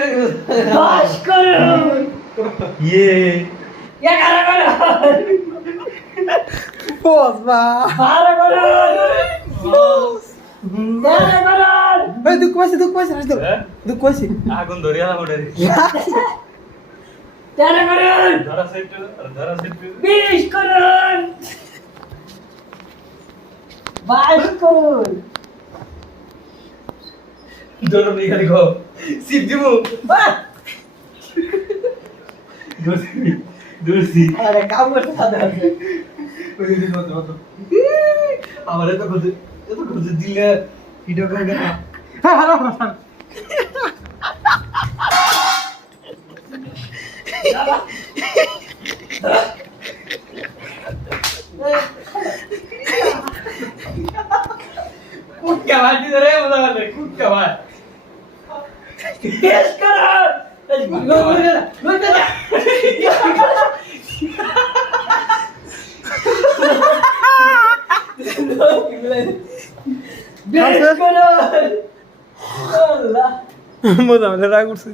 10 করুন ইয়ে 11 করুন বস বা 12 করুন বস 13 করুন এই দুঃখ পাইছে রাজ দুঃখ পাইছে আগুন ধরিয়া ওড়ে 13 করুন ধরা সেট 20 করুন 22 করুন ধরো নিগারি গো সিপ দিমু বাহ দূরছি আরে কাম করতে সাথে আছে ওই দিন মত আমার এত কথা দিলে ভিডিও করে না হ্যাঁ হারাম হাসান কুটকা বাটি ধরে মজা করে কুটকা বাট টেস্ট করুন লুইতে যা টেস্ট করুন আল্লাহ মজা রাগ করছে